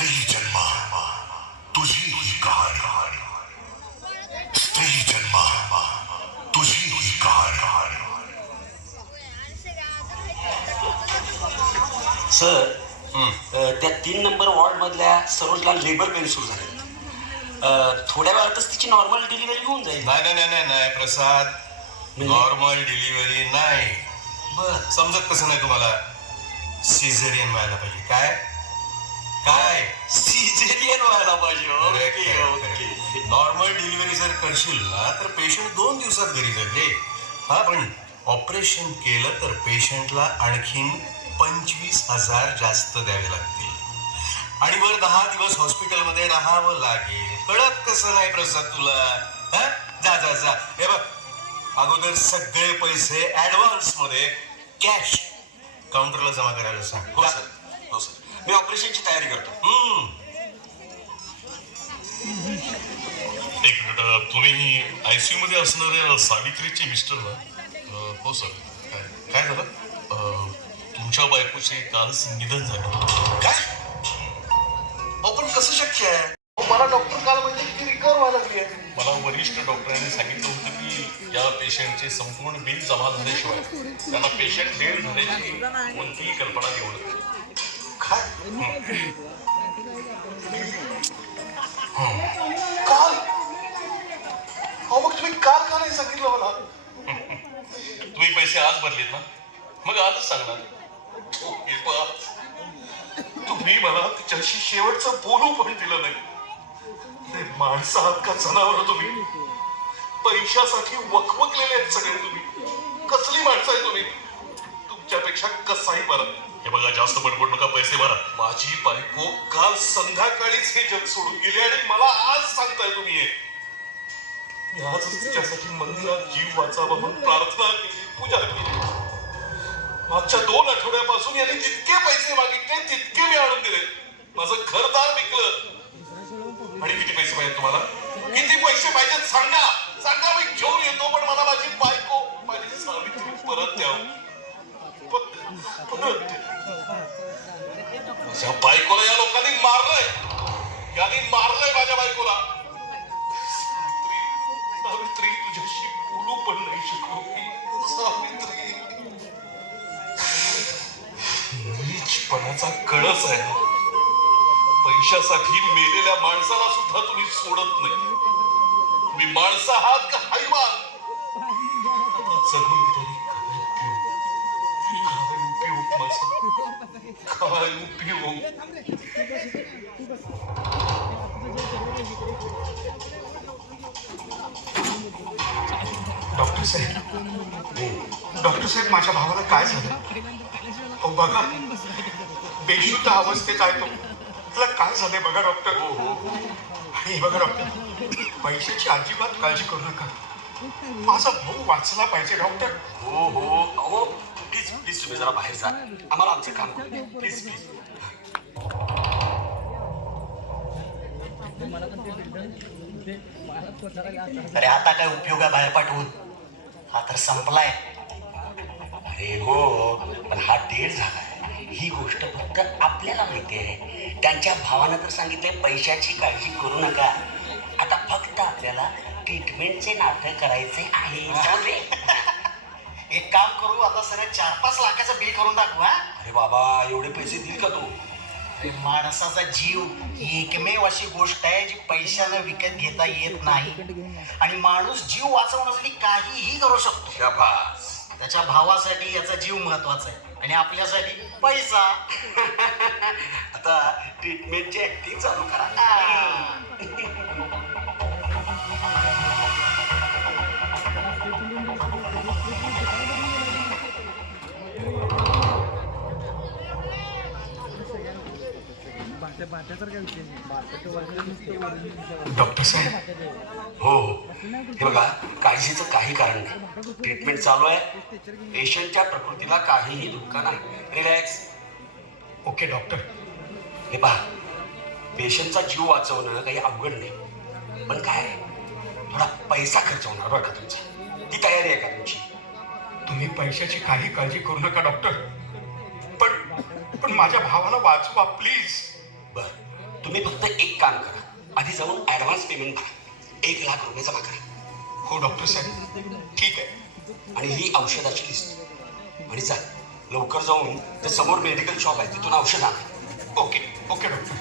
स्त्री जन्मा तुझी ही कहाणी, स्त्री जन्मा तुझी ही कहाणी. सर, त्या 3 नंबर वॉर्ड मधल्या सरोजला लेबर पेन सुरू झाले. थोड्या वेळातच तिची नॉर्मल डिलिव्हरी होऊन जाईल. नाही प्रसाद, नॉर्मल डिलिव्हरी नाही. बर, समजत कसं नाही तुम्हाला? सिझेरियन व्हायला पाहिजे. काय काय सिझेरियन व्हायला पाहिजे. Okay okay. नॉर्मल डिलिव्हरी जर करशील ना तर पेशंट 2 दिवसात घरी जाईल. हा, पण ऑपरेशन केलं तर पेशंटला आणखीन 25,000 जास्त द्यावे लागतील आणि वर 10 दिवस हॉस्पिटलमध्ये राहावं लागेल. कळत कसं नाही प्रसाद तुला? हा, जा जा जा. हे बघ, अगोदर सगळे पैसे ऍडव्हान्स मध्ये कॅश काउंटरला जमा करायला सांग. हो सर, हो सर. मी ऑपरेशनची तयारी करतो. एक मिनिट, तुम्ही आयसीयू मध्ये असणाऱ्या सावित्रीचे मिस्टर ना? हो सर. काय झालं? तुमच्या बायकोचे कालच निधन झालं. काय? पण कसं शक्य आहे? मला डॉक्टर काल म्हणजे ती रिकवर व्हायला लागली आहे. मला वरिष्ठ डॉक्टरांनी सांगितलं होतं की या पेशंटचे संपूर्ण बिल जमा झाल्याशिवाय त्यांना पेशंट डेड झाल्याची कोणतीही कल्पना देऊ नका. काय? काल? अहो मग तुम्ही काल का नाही सांगितलं मला? तुम्ही पैसे आज भरलेत ना, मग आजच सांगणार. ओके, पहा, तुम्ही मला तिच्याशी शेवटचं बोलू पण दिलं नाही. ते माणसं आहात का जनावर तुम्ही? पैशासाठी वखवकलेले आहेत सगळे तुम्ही. कसली माणसं आहे तुम्ही? तुमच्यापेक्षा कसाही बरा. हे बघा, जास्त बडबड नका, पैसे भरा. माझी बायको काल संध्याकाळीच हे जग सोडून गेली आणि मला आज सांगताय तुम्ही हे. मी आजच तिच्यासाठी मंदिरात जीव वाचावा म्हणून प्रार्थना केली, पूजा केली. मागच्या 2 आठवड्यापासून यांनी जितके पैसे मागितले तितके मी आणून दिले. माझं घरदार विकलं. आणि किती पैसे पाहिजेत तुम्हाला? किती पैसे पाहिजेत सांगा, सांगा, मी घेऊन येतो. पण मला माझी बायको, माझी सावित्री परत द्या. परत द्या. माझ्या बायकोला या लोकांनी मारलंय. यांनी मारलंय माझ्या बायकोला. सावित्री, तुझ्याशी बोलू पण नाही शकलो मी. सावित्री, नीचपणाचा कळस आहे. पैशासाठी मेलेल्या माणसाला सुद्धा तुम्ही सोडत नाही. तुम्ही माणसं आहात का हैवान? आता जगून तरी काय उपयोग माझा? काय उपयोग? डॉक्टर साहेब, माझ्या भावाला काय झालं? अहो बघा, बेशुद्ध अवस्थेत आहे तो. त्याला काय झालंय बघा डॉक्टर. आणि बघा डॉक्टर, पैशाची अजिबात काळजी करू नका. माझा भाऊ वाचला पाहिजे डॉक्टर. हो हो. अहो प्लीज प्लीज, तुम्ही जरा बाहेर जा. आम्हाला आमचं काम करू द्या. Please please. अरे आता काय उपयोग आहे बाहेर पाठवून? हा तर संपलाय. अरे हो, पण हा डेड झालाय ही गोष्ट फक्त आपल्याला माहिती आहे. त्यांच्या भावानं तर सांगितलंय पैशाची काळजी करू नका. आता फक्त आपल्याला ट्रीटमेंटचे नाटक करायचे आहे. समजले? एक काम करू, आता सर 4-5 लाखाचं बिल करून टाकू. हा, अरे बाबा, एवढे पैसे देईल का तू? माणसाचा जीव ही एकमेव अशी गोष्ट आहे जी पैशानं विकत घेता येत नाही. आणि माणूस जीव वाचवण्यासाठी काहीही करू शकतो. शाबास. त्याच्या भावासाठी याचा जीव महत्वाचा आहे आणि आपल्यासाठी पैसा. आता ट्रीटमेंटची ऍक्टिंग चालू करा ना. डॉक्टर साहेब, हो हो. हे बघा, काळजीचं काही कारण नाही. ट्रीटमेंट चालू आहे. पेशंटच्या प्रकृतीला काहीही धोका नाही. रिलॅक्स. Okay doctor. हे पहा, पेशंटचा जीव वाचवणं काही अवघड नाही. पण काय, थोडा पैसा खर्च होणार बरं का तुमचा. ती तयारी आहे का तुमची? तुम्ही पैशाची काही काळजी करू नका डॉक्टर. पण माझ्या भावाला वाचवा प्लीज. बर, तुम्ही फक्त एक काम करा, आधी जाऊन ऍडव्हान्स पेमेंट भरा, 1 लाख रुपये जमा करा. हो डॉक्टर साहेब, ठीक आहे. आणि ही औषधाची लिस्ट. आणि जा लवकर जाऊन ते समोर मेडिकल शॉप आहे तिथून औषध आणा. Okay okay doctor.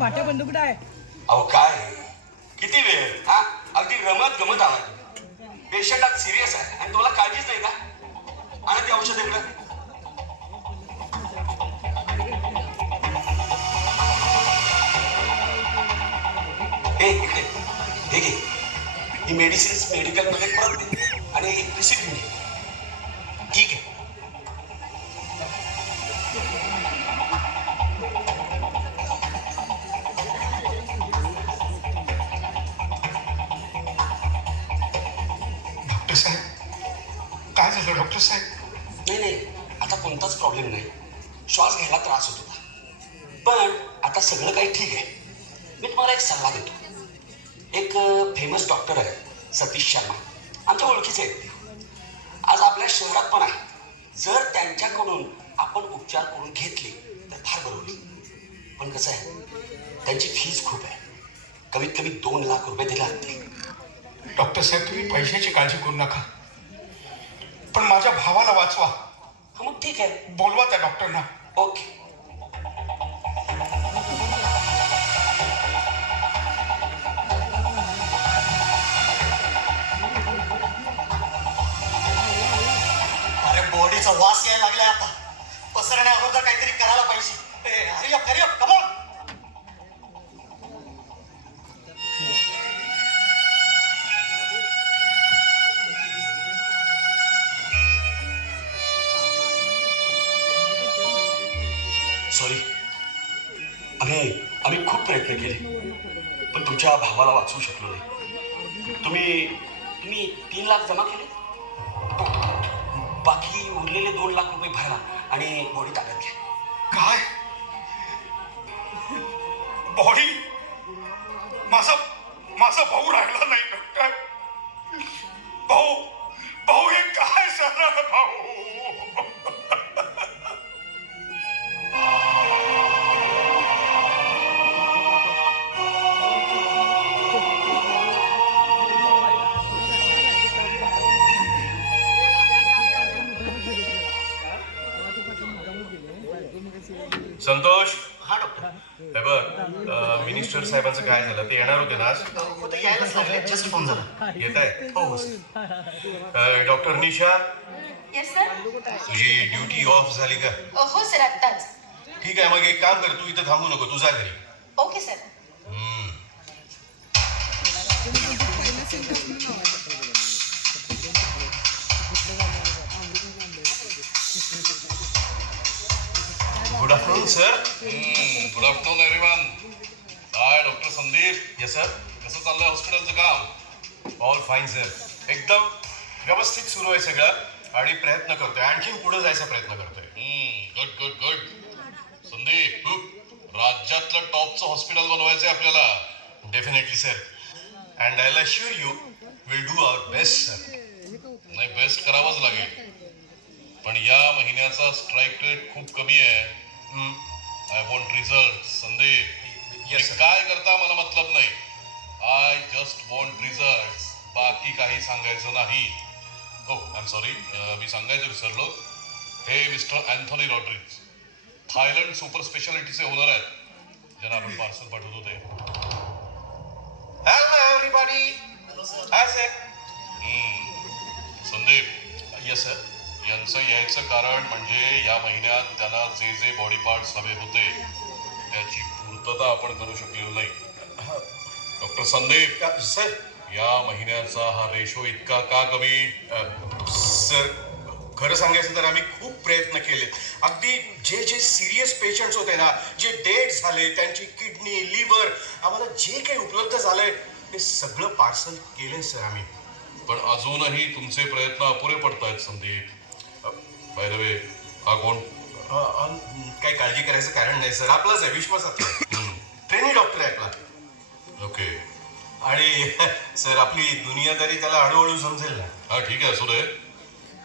भाट्या बंदूक आहे. अहो काय किती वेळ हा, अगदी रमत गमत आला. पेशंट आज सिरियस आहे आणि तुम्हाला काळजीच नाही का? आणा ते औषध इकडं. हे इकडे हे घे, ही मेडिसिन्स मेडिकल मध्ये परत दे आणि रिसिप्ट घेऊन घे. ठीक आहे. डॉक्टर साहेब, काय झालं डॉक्टर साहेब? नाही नाही, आता कोणताच प्रॉब्लेम नाही. श्वास घ्यायला त्रास होत होता, पण आता सगळं काही ठीक आहे. मी तुम्हाला एक सल्ला देतो. एक फेमस डॉक्टर आहे सतीश शर्मा, आमच्या ओळखीचे आहेत ते. आज आपल्या शहरात पण आहे. जर त्यांच्याकडून आपण उपचार करून घेतले तर फार बरं होईल. पण कसं आहे, त्यांची फीस खूप आहे. कमीत कमी 2 लाख रुपये दिले लागतील. डॉक्टर साहेब, तुम्ही पैशाची काळजी करू नका, पण माझ्या भावाला वाचवा. हा मग ठीक आहे. बोलवा त्या डॉक्टरना. ओके. अरे बॉडीचा वास यायला लागलाय आता. पसरण्या अगोदर काहीतरी करायला पाहिजे. Hurry up come on. Sorry, आम्ही खूप प्रयत्न केले, पण तुमच्या भावाला वाचवू शकलो नाही. तुम्ही 3 लाख जमा केले, बाकी उरलेले 2 लाख रुपये भरा आणि बॉडी ताब्यात घ्या. काय बॉडी? माझा भाऊ राहिला नाही डॉक्टर. भाऊ हे काय झालं भाऊ? संतोष, हा डॉक्टर. हे बघ, मिनिस्टर साहेबांचं काय झालं? ते येणार होते ना आज? उद्या यायलाच लागले, जस्ट फोन झाला. येत आहे. हो डॉक्टर निशा, येस सर. तुझी ड्युटी ऑफ झाली का? हो सर, आत्ताच. ठीक आहे, मग एक काम कर, तू इथं थांबू नको, तुझा घरी. Okay sir. Good afternoon sir. Good afternoon everyone. हाय डॉक्टर संदीप. Yes sir. कसं चाललंय हॉस्पिटलचं काम? All fine sir. एकदम व्यवस्थित सुरू आहे सगळं आणि प्रयत्न करतोय, आणखीन पुढे जायचा प्रयत्न करतोय. Good good good. संदीप, राज्यातलं टॉपचं हॉस्पिटल बनवायचंय आपल्याला. Definitely sir. And I assure you will do our best sir. नाही, बेस्ट करावंच लागेल. पण या महिन्याचा स्ट्राईक रेट खूप कमी आहे. I want result. Sandeep, Yes, sir. काय करता मला मतलब नाही. I just want result. बाकी काही सांगायचं नाही. हो, आय एम सॉरी, मी सांगायचं विसरलो. हे mister Anthony Rodrigues, Thailand super स्पेशालिटीचे ओनर आहेत, ज्यांना आपण पार्सल पाठवत होते. Hello everybody. Hi sir. Sandeep. Yes sir. यांचं यायचं कारण म्हणजे या महिन्यात त्यांना जे जे बॉडी पार्ट्स हवे होते त्याची पूर्तता आपण करू शकलेलो नाही. डॉक्टर संदीप सर, या महिन्याचा हा रेशो इतका का कमी? सर, खरं सांगायचं तर आम्ही खूप प्रयत्न केले. अगदी जे सिरियस पेशंट्स होते ना, जे डेड झाले, त्यांची किडनी, लिव्हर, आम्हाला जे काही उपलब्ध झालंय ते सगळं पार्सल केलंय सर आम्ही. पण अजूनही तुमचे प्रयत्न अपुरे पडतायत संदीप. बाय द वे, हा कोण? काही काळजी करायचं कारण नाही सर, आपलाच आहे, विश्वासातला ट्रेनी डॉक्टर आहे आपला. ओके. आणि सर आपली दुनियादारी त्याला हळूहळू समजेल ना. हा ठीक आहे असू दे,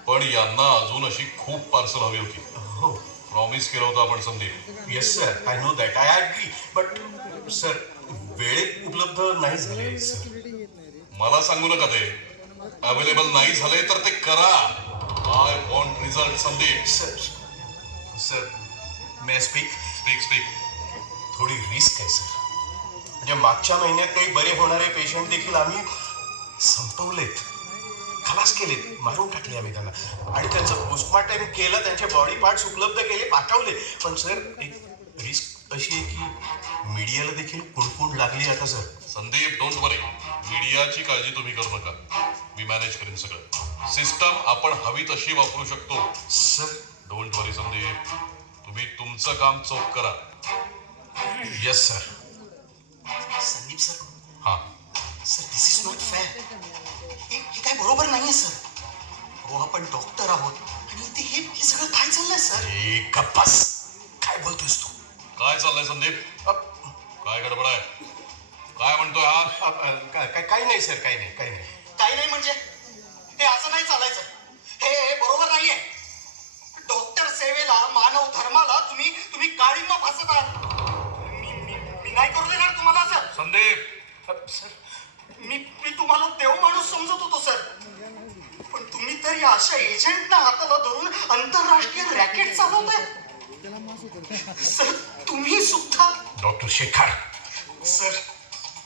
पण यांना अजून अशी खूप पार्सल हवी होती. हो प्रॉमिस केलं होतं आपण Sandeep. Yes sir, I know that, I agree. But sir वेळेत उपलब्ध नाही झाले सर. मला सांगू नका ते. अवेलेबल नाही झाले तर ते करा. I want result Sandeep. Sir sir may speak. Speak speak. थोडी रिस्क आहे सर. म्हणजे मागच्या महिन्यात काही बरे होणारे पेशंट देखील आम्ही संपवलेत, खलास केलेत, मारून टाकले आम्ही त्यांना. आणि त्यांचं पोस्टमॉर्टम केलं, त्यांचे बॉडी पार्ट्स उपलब्ध केले, पाठवले. पण सर एक रिस्क अशी आहे की मीडियाला देखील कुणकुण लागली आता सर. संदीप डोंट वरी. मीडियाची काळजी तुम्ही करू नका. मी मॅनेज करीन सगळं. सिस्टम आपण हवी तशी वापरू शकतो. Sir don't worry Sandeep. तुम्ही तुमचं काम चोख करा. Yes sir. संदीप सर, हा sir this is not fair. हे काय बरोबर नाहीये सर. हो आपण डॉक्टर आहोत आणि इथे हे सगळं काय चाललंय सर? एक गप्पास. काय बोलतोयस तू? काय चाललंय संदीप? काय गडबड आहे? काय म्हणतोय हा? काही नाही सर, काही नाही, काही नाही. काही नाही म्हणजे हे असं नाही चालायचं. हे बरोबर नाहीये. डॉक्टर सेवेला, मानव धर्माला तुम्ही काळीमा फासत आहात. मी नाही करू देणार तुम्हाला सर. संदीप सर मी तुम्हाला देव माणूस समजत होतो सर. पण तुम्ही तर या अशा एजंटना हाताला धरून आंतरराष्ट्रीय रॅकेट चालवताय सर. तुम्ही सुद्धा. डॉक्टर शेखर.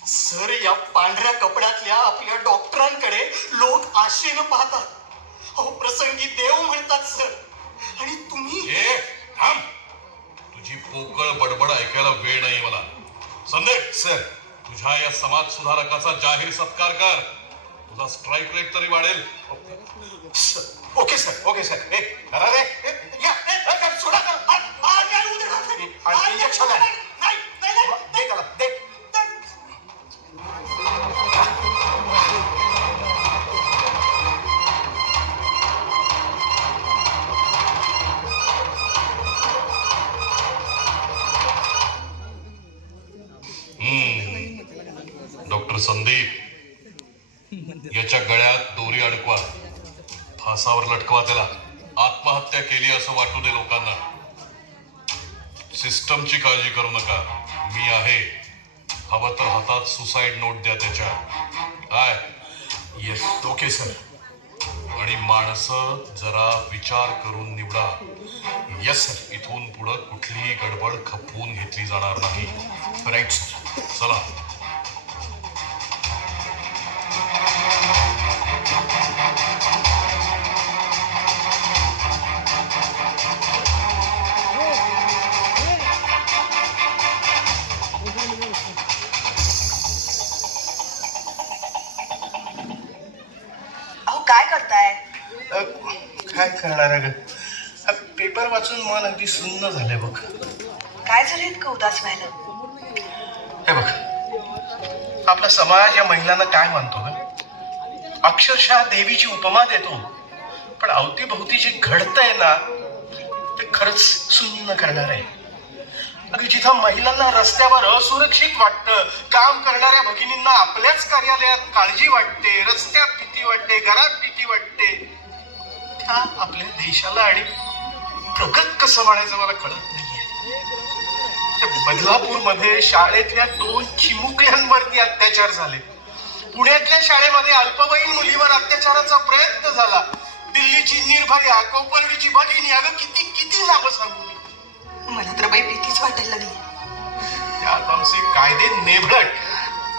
सर या पांढऱ्या कपड्यातल्या आपल्या डॉक्टरांकडे लोक आशेनं पाहतात. अहो प्रसंगी देव म्हणतात सर. आणि तुम्ही ए थांब. तुझी पोकळ बडबड ऐकायला वेळ नाही मला. संदीप सर तुझ्या या समाज सुधारकाचा जाहीर सत्कार कर. तुझा स्ट्राईक रेट तरी वाढेल. Okay sir, okay sir. ए करा रे. सोडा सर. नाही उद्या आणि इंजेक्शन आहे. नाही नाही दे त्याला, दे. डॉक्टर संदीप याच्या गळ्यात दोरी अडकवा. फासावर लटकवा त्याला. आत्महत्या केली असं वाटू दे लोकांना. सिस्टमची काळजी करू नका. मी आहे. हवं तर हातात सुसाईड नोट द्या त्याच्या. काय? Yes okay sir. आणि माणसं जरा विचार करून निवडा. Yes sir. इथून पुढं कुठलीही गडबड खपवून घेतली जाणार नाही. Right sir. चला. अहो काय करताय? काय करणार आहे ग? पेपर वाचून मन अगदी सुन्न झालंय बघ. काय झाले इतकं उदास व्हायला? हे बघ, आपला समाज या महिलांना काय मानतो ग? अक्षरशः देवीची उपमा देतो. पण अवतीभोवती जे घडतंय ना ते खरंच सुन्न करणार आहे. अगदी जिथं महिलांना रस्त्यावर असुरक्षित वाटतं, काम करणाऱ्या भगिनींना आपल्याच कार्यालयात काळजी वाटते, रस्त्यात भीती वाटते, घरात भीती वाटते, त्या आपल्या देशाला आणि प्रगत कसं वाढायचं मला कळत नाहीये. बदलापूर मध्ये शाळेतल्या 2 चिमुकल्यांवरती अत्याचार झाले. पुण्यातल्या शाळेमध्ये अल्पवयीन मुलीवर अत्याचाराचा प्रयत्न झाला. दिल्लीची निर्भया, कोपर्डीची भगिनी, अगं किती किती नावं सांगू मी. मला तर बाई भीतीच वाटायला लागली. त्यात आमचे कायदे नेभळट.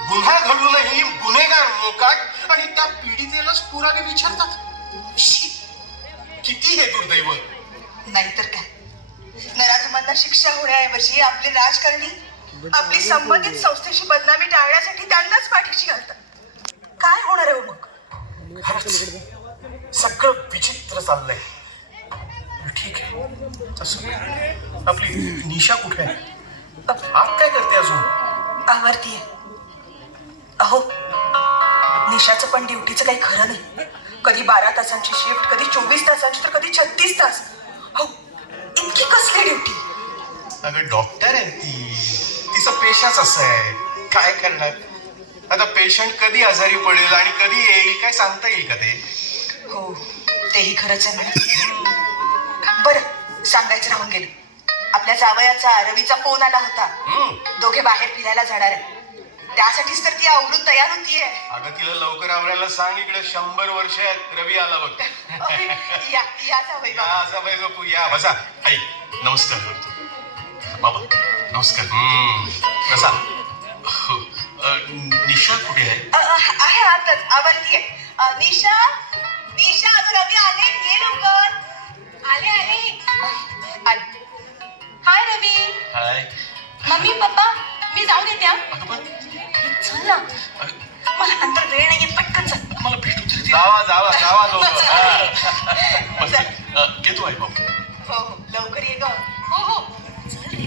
गुन्हा घडूनही गुन्हेगार मोकाट आणि त्या पीडितेलाच पुरावे विचारतात. शी, किती हे दुर्दैव. नाहीतर काय, नराधमांना शिक्षा होण्याऐवजी आपले राजकारणी आपली संबंधित संस्थेची बदनामी टाळण्यासाठी त्यांनाच पाठीशी घालतात. काय होणार आहे मग? खरंच सगळं विचित्र चाललंय. ठीक आहे असं. आपली निशा कुठे आहे? आप काय करते अजून? आवरतीये. अहो निशाचं पण ड्युटीचं काही खरं नाही. कधी 12 तासांची शिफ्ट, कधी 24 तासांची, तर कधी 36 तास. हो इतकी कसली ड्युटी? अगं डॉक्टर आहे ती. तिचा पेशाच असं आहे. काय करणार? आता पेशंट कधी आजारी पडेल आणि कधी येईल काय सांगता येईल का ते? हो तेही खरंच आहे म्हणा. बरं सांगायचं राहून गेलं. आपल्या जावयाचा रवीचा फोन आला होता. दोघे बाहेर फिरायला जाणार आहे. त्यासाठीच तर ती आवरून तयार होतीये. अगं तिला लवकर आवरायला सांग. इकडे 100 वर्ष आहेत. रवी आला बघ. या जावई बाबा. असा बाई बापू या बसा. आई नमस्कार करतो. बाबा नमस्कार. कसा हो, निशा कुठे आहे? आहे आताच आवडतीये. निशा निशा अगं रवी आले. ये लवकर. आले आले. हाय रवी. हाय. मम्मी पप्पा मी जाऊन येते. अगं पण चल ना मला नंतर वेळ नाहीये. पटकन चल. मला भेटू तरी जावा जावा जावा लोक. येतो आहे बाबू. हो हो लवकर ये ग. हो हो चल रे.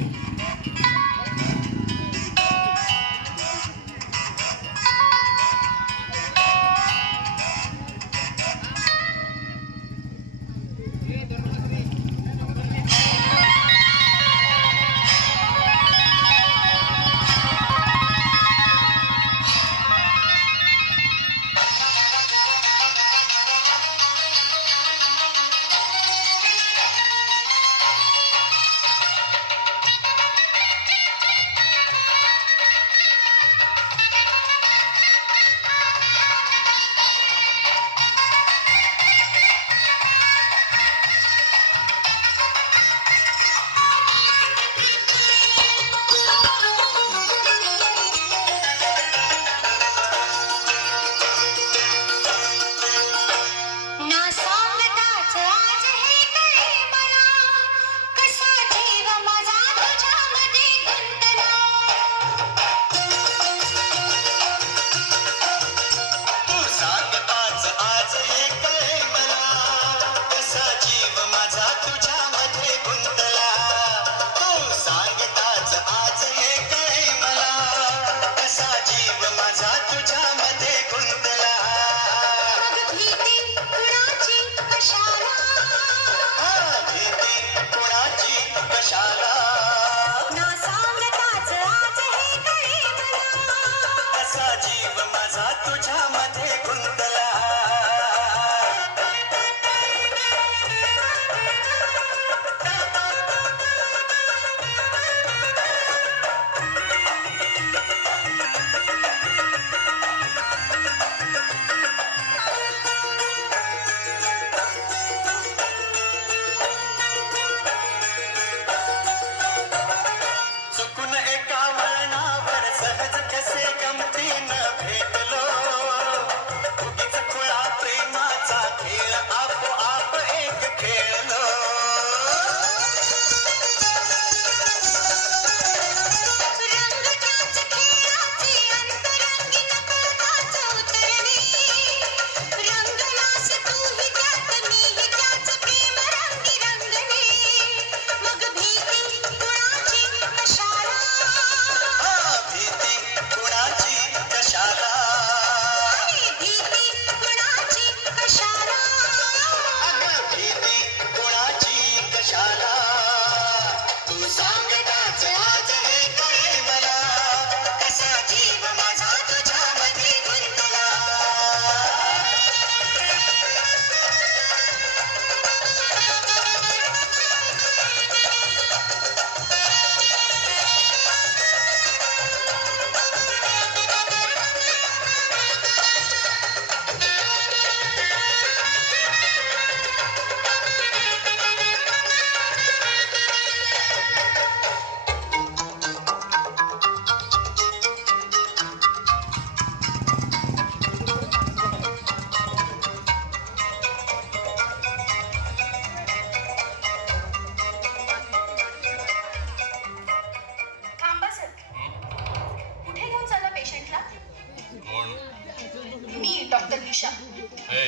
ए,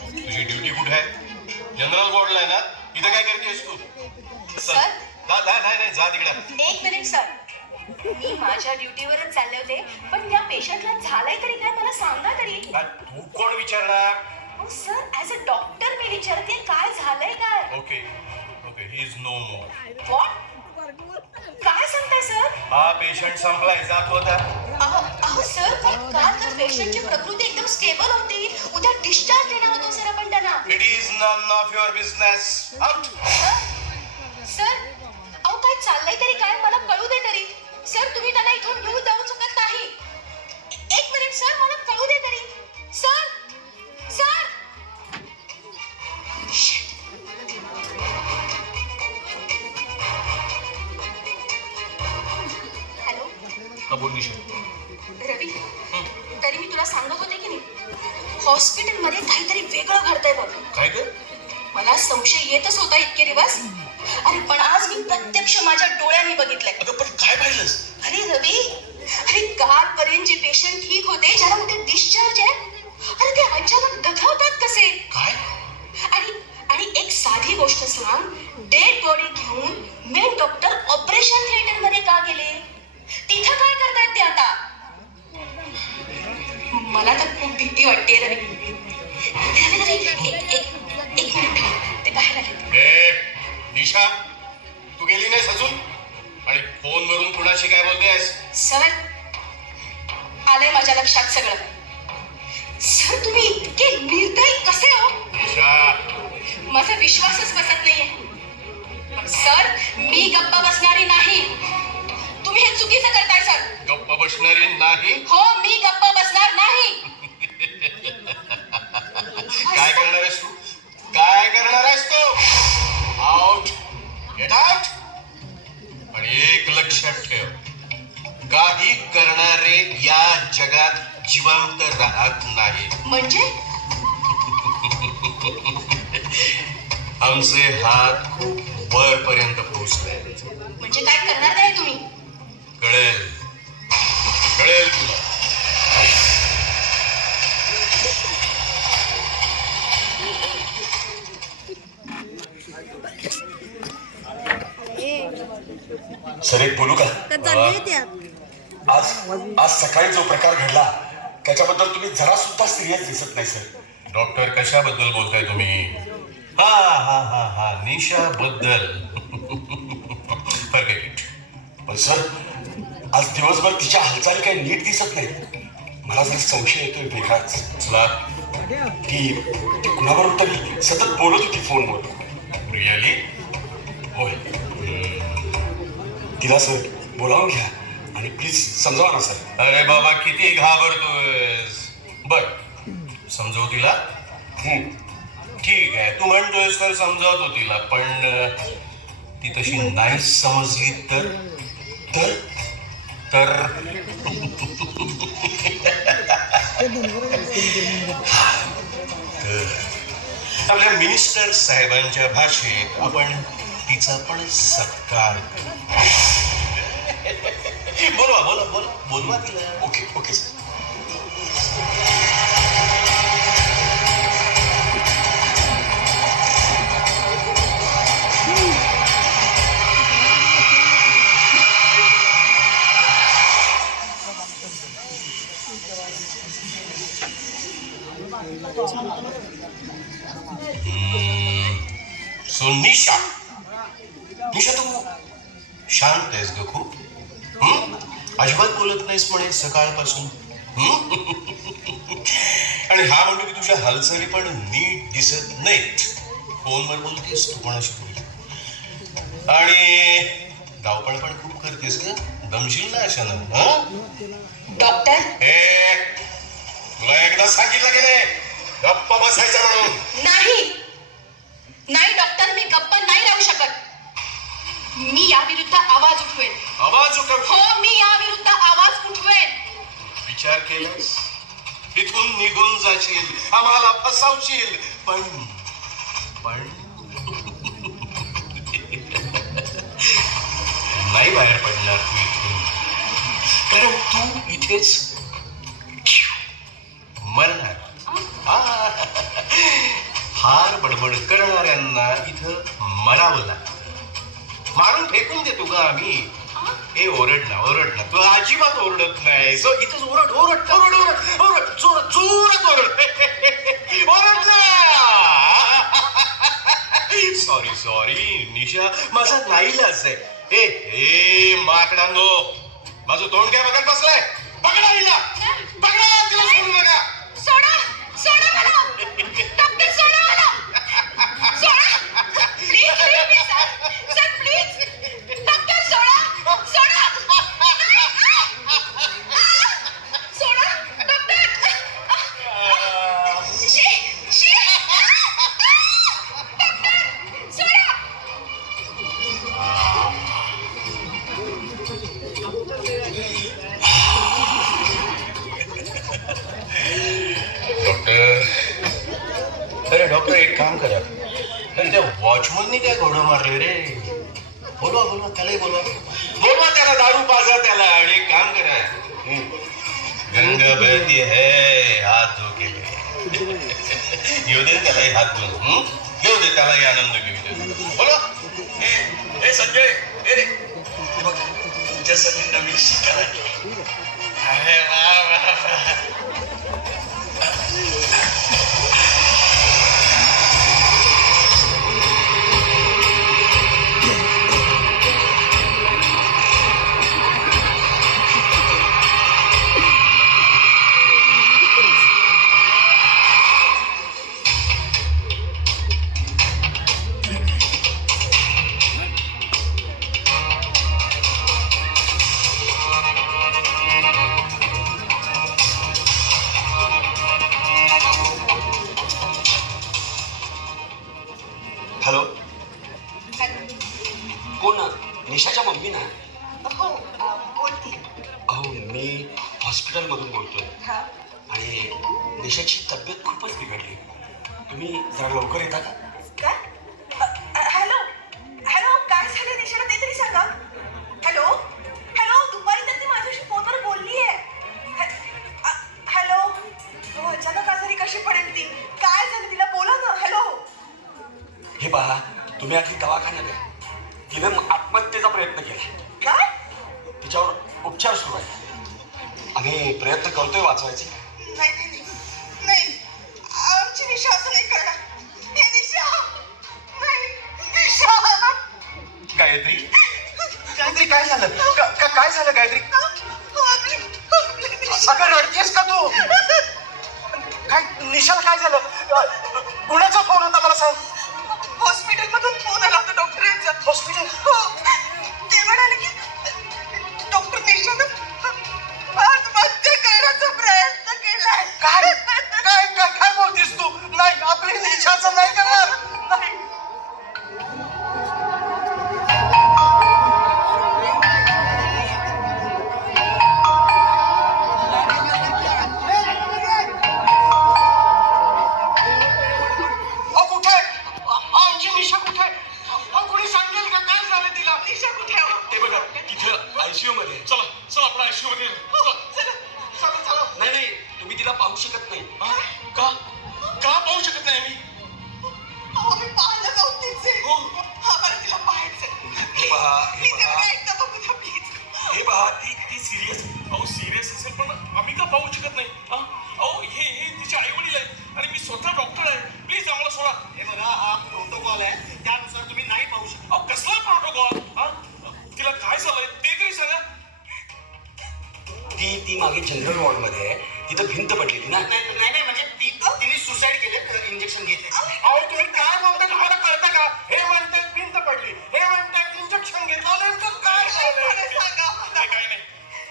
तुझी ड्युटी कुठे आहे? जनरल वॉर्डला आहे ना? इथं काय करतेस तू? सर? नाही जा तिकडे. एक मिनिट सर, मी माझ्या ड्युटीवरच चालले होते, पण या पेशंटला झालंय तरी काय मला सांगा तरी. तू कोण विचारणार? हो सर, ॲज अ डॉक्टर मी विचारते काय झालंय काय. Okay he is no more. What? काय सांगताय सर? हा पेशंट संपलाय, जात होता. अहो सर, पण काल तर पेशंटची प्रकृती एकदम स्टेबल होती. उद्या डिस्चार्ज देणार होतो सर आपण त्यांना. It is none of your business. Sir, अहो काय चाललंय तरी काय मला कळू दे तरी. सर तुम्ही त्यांना इथून घेऊन जाऊ शकत नाही. एक मिनिट सर, मला कळू दे तरी. सर सर हॅलो हा बोल निशा. रवी, तरी मी तुला सांगत होते की नाही, हॉस्पिटलमध्ये काहीतरी वेगळं घडतंय बघ. काय कर मला संशय येतच होता इतके दिवस. अरे पण आज मी प्रत्यक्ष माझ्या डोळ्यांनी बघितलंय. अगं पण काय पाहिलंस? अरे रवी, अरे कालपर्यंत जे पेशंट ठीक होते, ज्याला उद्या डिस्चार्ज आहे, अरे ते अचानक दगावतात कसे? काय? आणि एक साधी गोष्ट सांग, डेड बॉडी घेऊन मेन डॉक्टर ऑपरेशन थिएटर मध्ये का गेले? तिथं काय करतायत ते आता? मला तर खूप भीती वाटते रवी. रवी, एक मिनिट, ते बाहेर आले. निशा, तू गेली नाहीस अजून? आणि फोनवरून कुणाशी काय बोलतेस? सर, आलंय माझ्या लक्षात सगळं. सर तुम्ही इतके निर्दयी कसे हो? निशा, माझा विश्वासच बसत नाहीये. पण सर, मी गप्प बसणारी नाही. तुम्ही हे चुकीचं करताय सर. गप्प बसणारी नाही? हो, मी गप्प बसणार नाही. काय करणार आहेस तू? काय करणार आहेस तू? Out, get out. पण एक लक्षात ठेव, काही करणारे या जगात जिवंत राहत नाही. म्हणजे आमचे हात खूप वरपर्यंत पोहोचले. म्हणजे काय करणार नाही तुम्ही? कळेल, कळेल तुला. सर एक बोलू का? आज आज सकाळी जो प्रकार घडला त्याच्याबद्दल तुम्ही जरा सुद्धा सिरियस दिसत नाही सर. डॉक्टर, कशाबद्दल बोलताय तुम्ही? हा हा हा हा निशा बद्दल. Forget it. पण सर आज दिवसभर तिच्या हालचाली काही नीट दिसत नाही. मला जर संशय येतोय वेगळाच चला. की ती कुणाबरोबर तरी सतत बोलत होती फोनवर. रिअली? होय. तिला सर बोलावून घ्या आणि प्लीज समजावा ना सर. अरे बाबा, किती घाबरतोयस? बर, समजव तिला. ठीक आहे, तू म्हणतोयस तर समजावतो तिला. पण ती तशी नाही समजली तर? तर तर आपल्या मिनिस्टर साहेबांच्या भाषेत आपण तिचा पण सत्कार करू. बोलवा बोला बोला बोलवा तिला. Okay okay sir. सो निशा, निशा तू शांत आहेस ग खूप. अजिबात बोलत नाहीस म्हणे सकाळपासून. आणि हा म्हणतो की तुझ्या हालचाली पण नीट दिसत नाहीत. फोनवर बोलतेस तू कोणाशी बोल. आणि धावपळ पण खूप करतेस ग. दमशील ना अशानं. डॉक्टर, हे तुला एकदा सांगितलं की नाही गप्पा बसायचा म्हणून? नाही नाही डॉक्टर, मी गप्प नाही राहू शकत. मी याविरुद्ध आवाज उठवेन. आवाज उठव. हो, मी याविरुद्ध आवाज उठवेन. विचार केलास? इथून निघून जाशील, आम्हाला फसावशील. पण नाही बाहेर पडणार तू इथून. कारण तू इथेच मरणार. हार बडबड करणाऱ्यांना इथं मरावं लागतं. मारून फेकून देतो का आम्ही? ए ओरड ना ओरड ना. तू अजिबात ओरडत नाही. सो इथंच ओरड ओरड ओरड ओरड ओरड जोरात जोरात ओरड ओरड ना. सॉरी सॉरी निशा, माझा नाईलाज आहे. ए माकडांनो, माझं तोंड काय बघत बसलाय? पकडा हिला, पकडा, तिला सोडू नका. सोडा सोडा मला डॉक्टर सोडा मला सोडा प्लीज सर प्लीज डॉक्टर सोडा सोडा सोडा डॉक्टर शी शी डॉक्टर सोडा डॉक्टर, अरे डॉक्टर एक काम करा. अरे त्या वॉचमनने काय घोडं मारले रे? बोलवा बोलवा, त्यालाही बोलवा, बोलवा त्याला, दारू पाजा त्याला, आणि एक काम करा. गंगा बहती है हात धो के येऊ दे त्यालाही हात धुवून. घेऊ दे त्यालाही आनंद घेऊ दे. बोला. ए संजय, ए बघ, तुझ्यासाठी नवीन शिकार आहे. अरे वा वा वा. हॅलो, कोण? निशाच्या मम्मी ना? हो बोलती. अहो, मी हॉस्पिटलमधून बोलतोय हा आणि निशाची तब्येत खूपच बिघडली. तुम्ही जरा लवकर येता का? काय? हॅलो हॅलो, काय झालं निशाला ते तरी सांगा. हॅलो हॅलो, दुपारी तर ती माझ्याशी फोनवर बोलली आहे. हॅलो, हो, अचानक आजारी कशी पडेल ती? काय झालं तिला, बोला ना. हॅलो. हे पहा, तुम्ही आधी दवाखान्यात या. तिनं आत्महत्येचा प्रयत्न केला. काय? तिच्यावर उपचार सुरू आहे. आम्ही प्रयत्न करतोय वाचवायचे. नाही नाही नाही नाही, आमची निशा असं नाही करणार. हे निशा नाही, निशा. गायत्री, गायत्री काय झालं? काय झालं गायत्री? अगं रडतेस का तू? काय निशाला काय झालं? कुणाचा फोन होता मला सांग. हॉस्पिटल मधून फोन आला होता डॉक्टरांचा. हॉस्पिटल? हो, ते म्हणाले की डॉक्टर निशानं आत्महत्या करण्याचा प्रयत्न केलाय. काय काय काय काय बोलतेस तू? नाही, आपली निशाचं नाही करणार. नाही. अहो, कुठे आमची निशा कुठे? अहो, कोणी सांगेल का काय झालं तिला? निशा कुठे आहे? ते बघा, तिथं आयसीयू मध्ये आहे. चला चला, आपण आयसीयू मध्ये हो, चला चला चला. नाही नाही, तुम्ही तिला पाहू शकत नाही. का का पाहू शकत नाही मी? अहो, मी पाहिलं नव्हतीच. हो. आम्हाला तिला पाहायचंय. हे पहा, हे मी तेवढं पहा, एकदा बघू द्या प्लीज. हे पहा, ती सिरियस. अहो सिरियस असेल पण आम्ही का पाहू शकत नाही? अहो हे तिचे आई वडील आहेत आणि मी स्वतः डॉक्टर आहे. प्लीज आम्हाला सोडा. हे बघा, हा प्रोटोकॉल आहे, त्यानुसार तुम्ही नाही पाहू शकता. अहो कसला प्रोटोकॉल? तिला काय झालंय ते तरी सांगा. ती मागे जनरल वॉर्ड मध्ये आहे. तिथं भिंत पडलेली ना. नाही म्हणजे तिने सुसाईड केलं, इंजेक्शन घेतले. अहो, तुम्ही काय बोलता, तुम्हाला कळतं का? हे म्हणतात भिंत पडली, हे म्हणतात इंजेक्शन घेतलं. नेमकं काय झालं? मला सांगा. ते काय नाही,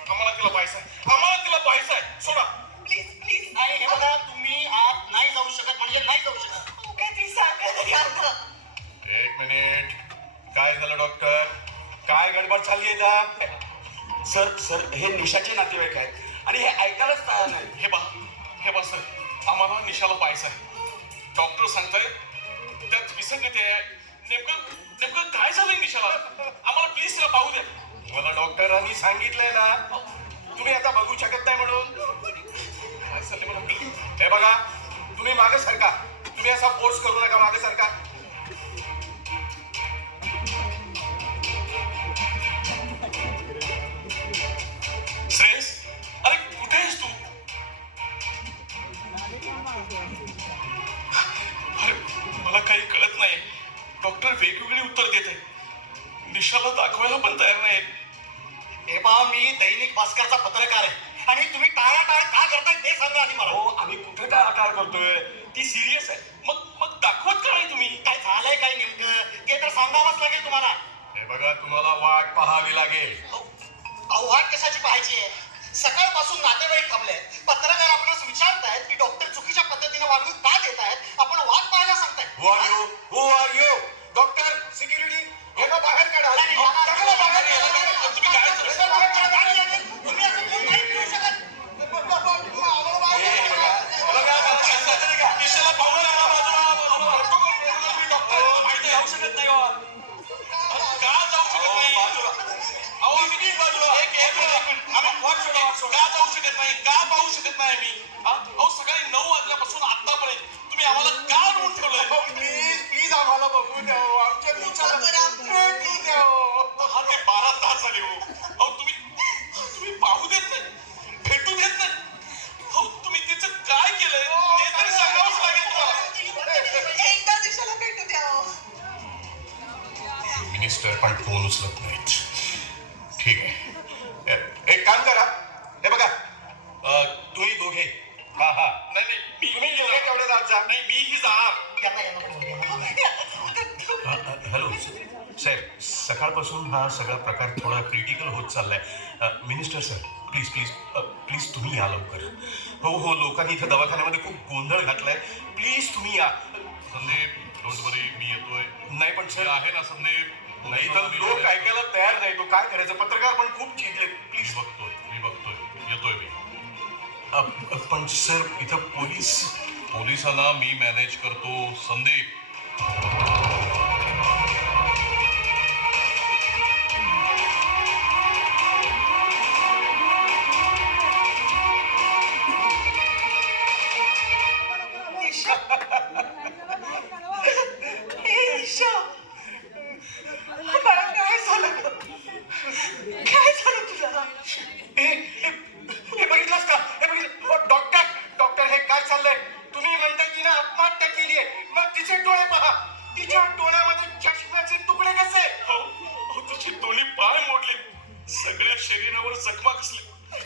आम्हाला तिला पाहायचंय, आम्हाला तिला पाहायचंय. सोडा. Please please. नाही, हे बघा, तुम्ही आत नाही जाऊ शकत म्हणजे नाही जाऊ शकत. काहीतरी सांगा तरी आता. एक मिनिट. काय झालं डॉक्टर? काय गडबड चालली आहे? सर, हे निशाचे नातेवाईक आहेत आणि हे ऐकायलाच तयार नाही. हे बा सर, आम्हाला निशाला पाहायचंय. डॉक्टर सांगताय त्यात विसंगती आहे. नेमकं काय झालंय निशाला? आम्हाला प्लीज तिला पाहू द्या. मला डॉक्टरांनी सांगितलंय ना, तुम्ही आता बघू शकत नाही म्हणून. काय चाललंय मला कळलं. हे बघा, तुम्ही मागे सरका. तुम्ही असा फोर्स करू नका, मागे सरका. श्रेयस, अरे कुठे आहेस तू? अरे मला काही कळत नाही. डॉक्टर वेगवेगळी उत्तर देत आहे. निशाला दाखवायला पण तयार नाहीत. हे पहा, मी दैनिक भास्करचा पत्रकार आहे आणि तुम्ही टाळाटाळ का करताय ते सांगा आधी मला. हो आम्ही कुठे टाळाटाळ करतोय, ती सिरियस आहे. मग मग दाखवत का नाही तुम्ही? काय झालंय काय नेमकं ते तर सांगावंच लागेल तुम्हाला. हे बघा, तुम्हाला वाट पाहावी लागेल. अहो, वाट कशाची पाहायची आहे? सकाळपासून नातेवाईक थांबले, पत्रकार आपणास विचारतायत की डॉक्टर चुकीच्या पद्धतीने वागणूक का देत आहेत, आपण वाट पाहायला सांगताय. हु आर यू डॉक्टर सिक्युरिटी यांना बाहेर काढा. तुम्ही बाहेर तुम्ही असं बोलू नाही फिरू शकत. निशाला पाहून आला बाजूला. जाऊ शकत नाही हो. का जाऊ शकत नाही? अहो आम्ही का जाऊ शकत नाही? का पाहू शकत नाही आम्ही? अहो सकाळी 9 वाजल्यापासून आतापर्यंत तुम्ही आम्हाला का रोवून ठेवलंय? प्लीज आम्हाला बघू द्या. आमच्या विचारांना भेटू द्या. 10 ते 12 तास झाले हो. अहो तुम्ही पाहू देत नाही, भेटू देत नाही. अहो तुम्ही त्याचं काय केलंय ते तरी सांगावंच लागेल तुम्हाला. एकदा दिशाला भेटू द्या. मिनिस्टर पण फोन उचलत नाहीत. ठीक आहे, एक काम करा, हे बघा, तुम्ही दोघे. हा नाही नाही तुम्ही दोघे तेवढे जात जा. नाही मीही जाणार. हॅलो साहेब, सकाळपासून हा सगळा प्रकार थोडा क्रिटिकल होत चाललाय. Minister sir, please please please तुम्ही या लवकर. हो लोकांनी इथं दवाखान्यामध्ये खूप गोंधळ घातलाय. प्लीज तुम्ही या. संदीप डोंट वरी, मी येतोय. नाही पण सर, आहे ना संदीप? नाही तर लोक ऐकायला तयार नाही. तो काय करायचं? पत्रकार पण खूप चिडले. प्लीज. मी बघतोय, येतोय मी. पण सर, इथं पोलिसांना मी मॅनेज करतो संदीप. मला काय झालं ग? काय झालं तुला? हे बघितलंस का? हे बघितलं? डॉक्टर हे काय चाललंय? तुम्ही म्हणताय तिने आत्महत्या केली आहे, मग तिचे डोळे पहा. तिच्या डोळ्यामध्ये चष्म्याचे तुकडे कसे? हो तुझे दोन्ही पाय मोडले, सगळ्या शरीरावर जखमा कसले.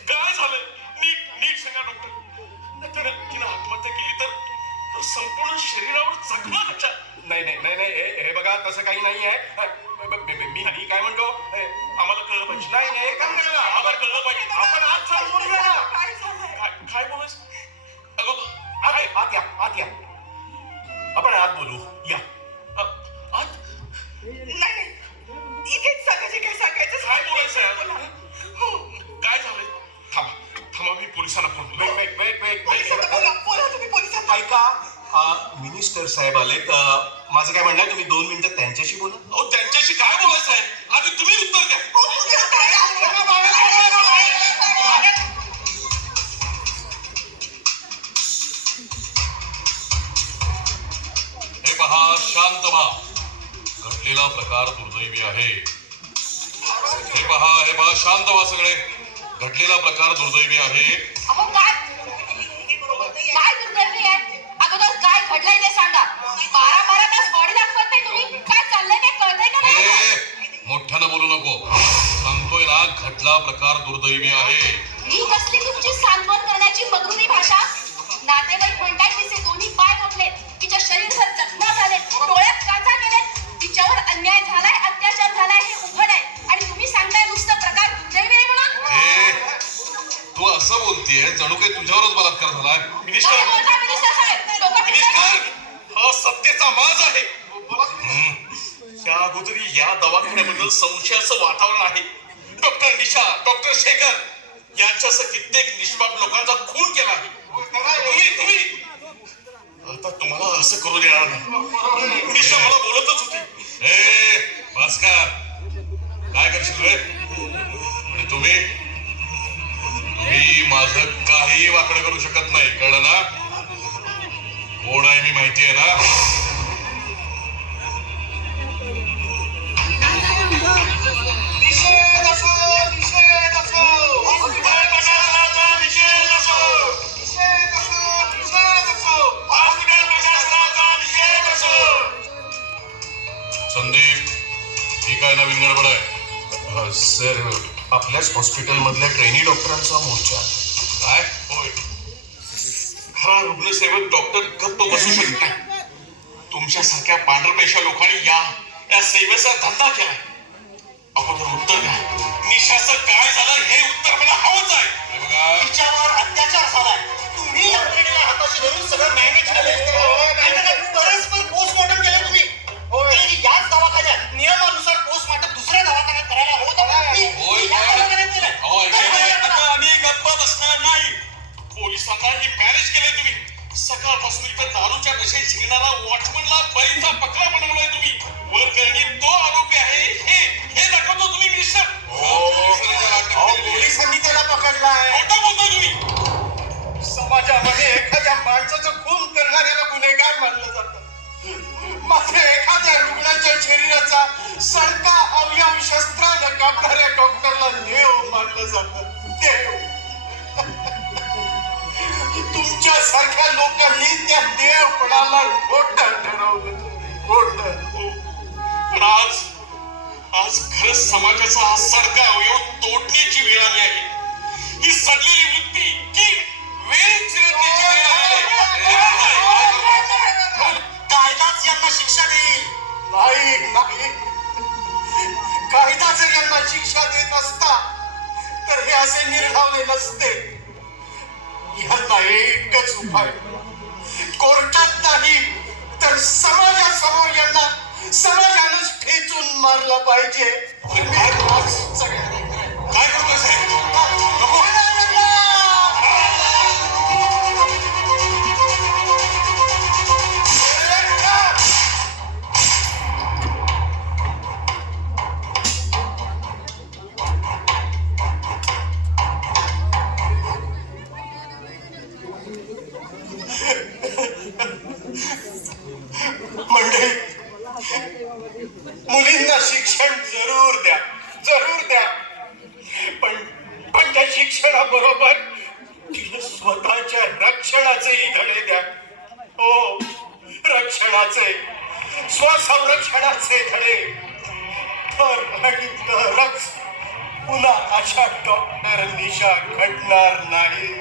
काय झालंय? नीट सांगा डॉक्टर. तिने आत्महत्या केली तर संपूर्ण शरीरावर जखमा कशा? नाही, हे बघा, तसं काही नाही आहे. मी काय म्हणतो, आम्हाला कळलं पाहिजे. नाही, काम करा. आम्हाला कळलं पाहिजे. आपण आज जाऊन बोलूया ना. काय झालंय? काय बोलायचं? अगं आत या. आपण आत बोलू. या. आज नाही, इथेच सांगा जे काय सांगायचं. काय बोलायचं आहे? बोला. हो, काय झालंय? थांबा मी पोलिसांना फोन करतो. पोलिसांना बोला तुम्ही पोलिसांना. ऐका, मिनिस्टर साहेब आले. माझं काय म्हणणं आहे, तुम्ही 2 मिनिटं त्यांच्याशी बोला. अहो त्यांच्याशी काय बोलायचं आहे? आधी तुम्ही उत्तर द्या. हे पहा, शांत व्हा. घडलेला प्रकार दुर्दैवी आहे. हे पहा, शांत व्हा सगळे. घडलेला प्रकार दुर्दैवी आहे. अहो काय दुर्दैवी आहे? अगोदर काय घडलंय ते सांगा. 12 तास बॉडी दाखवत नाही तुम्ही. काय चाललंय ते कळतंय का नाही? मोठ्यानं बोलू नको. सांगतोय ना, घडला प्रकार दुर्दैवी आहे. ही कसली तुमची सांत्वन करण्याची मधुरी भाषा? नातेवाईक म्हणतात तिचे दोन्ही पाय मोडले, तिच्या शरीरभर जखमा झाले, डोळ्यात काचा गेले, तिच्यावर अन्याय झालाय, अत्याचार झालाय हे उघड आहे. आणि तुम्ही सांगताय नुसतं प्रकार दुर्दैवी आहे म्हणून? तू असं बोलतीये जणू काही तुझ्यावरच बलात्कार झालाय. काय बोलता मिनिस्टर साहेब? डोकं फिरतंय? हा सत्तेचा माज आहे. त्या अगोदरी या दवाखान्याबद्दल संशयाचं वातावरण आहे. डॉक्टर निशा, डॉक्टर शेखर यांच्यासह कित्येक निष्पाप लोकांचा खून केला आहे. तुम्ही आता तुम्हाला असं करू देणार नाही. निशा मला बोलतच होती. भास्कर, काय करशील रे? आणि तुम्ही माझं काही वाकडं करू शकत नाही, कळलं ना? कोण आहे मी माहिती आहे ना? संदीप, ही काय नवीन गडबड आहे? सर आपल्याच हॉस्पिटलमधल्या ट्रेनी डॉक्टरांचा मोर्चा. काय होय? खरा रुग्णसेवक डॉक्टर गप्प बसू शकत नाही. तुमच्यासारख्या पांढरपेशा लोकांनी या सेवेचा धंदा केलाय. अगोदर उत्तर द्या, निशाचं काय झालं हे उत्तर मला हवंच आहे. हे बघा, तिच्यावर अत्याचार झालाय. तुम्ही यंत्रणेला हाताशी धरून सगळं मॅनेज केलं. परस्पर पोस्टमॉर्टम केलं तुम्ही. ते याच दवाखान्यात नियमानुसार पोस्टमॉर्टम दुसऱ्या दवाखान्यात करायला होतं. होय, या दवाखान्यात केलंय. आता आम्ही गप्प बसणार नाही. पोलिसांना ही मॅनेज केलंय तुम्ही. सकाळपासून इथं दारूच्या नशेत शिकणारा वॉचमनला बळीचा पकडा बनवलाय तुम्ही. वर करणी तो आरोपी आहे हे दाखवतो तुम्ही मिनिस्टर. पोलिसांनी त्याला पकडलाय. खोटं बोलताय तुम्ही. समाजामध्ये एखाद्या माणसाचं खून करणाऱ्याला गुन्हेगार मानलं जातं. मात्र एखाद्या रुग्णाच्या शरीराचा सडका अवयव शस्त्रानं कापणाऱ्या डॉक्टरला देव मानलं जातं. देव. तुमच्या सारख्या लोकांनी त्या देवपणाला खोटं ठरवलं. खोटं. पण आज खरंच समाजाचा हा सडका अवयव तोडण्याची वेळ आली आहे. ही सडलेली वृत्ती की वेळी चिरडण्याची वेळ आली आहे. कायदाच यांना शिक्षा देईल. नाही. कायदा जर यांना शिक्षा देत असता तर हे असे निर्धावले नसते. यांना एकच उपाय, कोर्टात नाही तर समाजासमोर यांना समाजानंच ठेचून मारलं पाहिजे. काय करतोय साहेब? नको. मंडळी, मुलींना शिक्षण जरूर द्या. पण त्या शिक्षणाबरोबर तिला स्वतःच्या रक्षणाचेही धडे द्या. हो, रक्षणाचे, स्वसंरक्षणाचे धडे. तरच पुन्हा अशा डॉक्टर निशा घडणार नाही.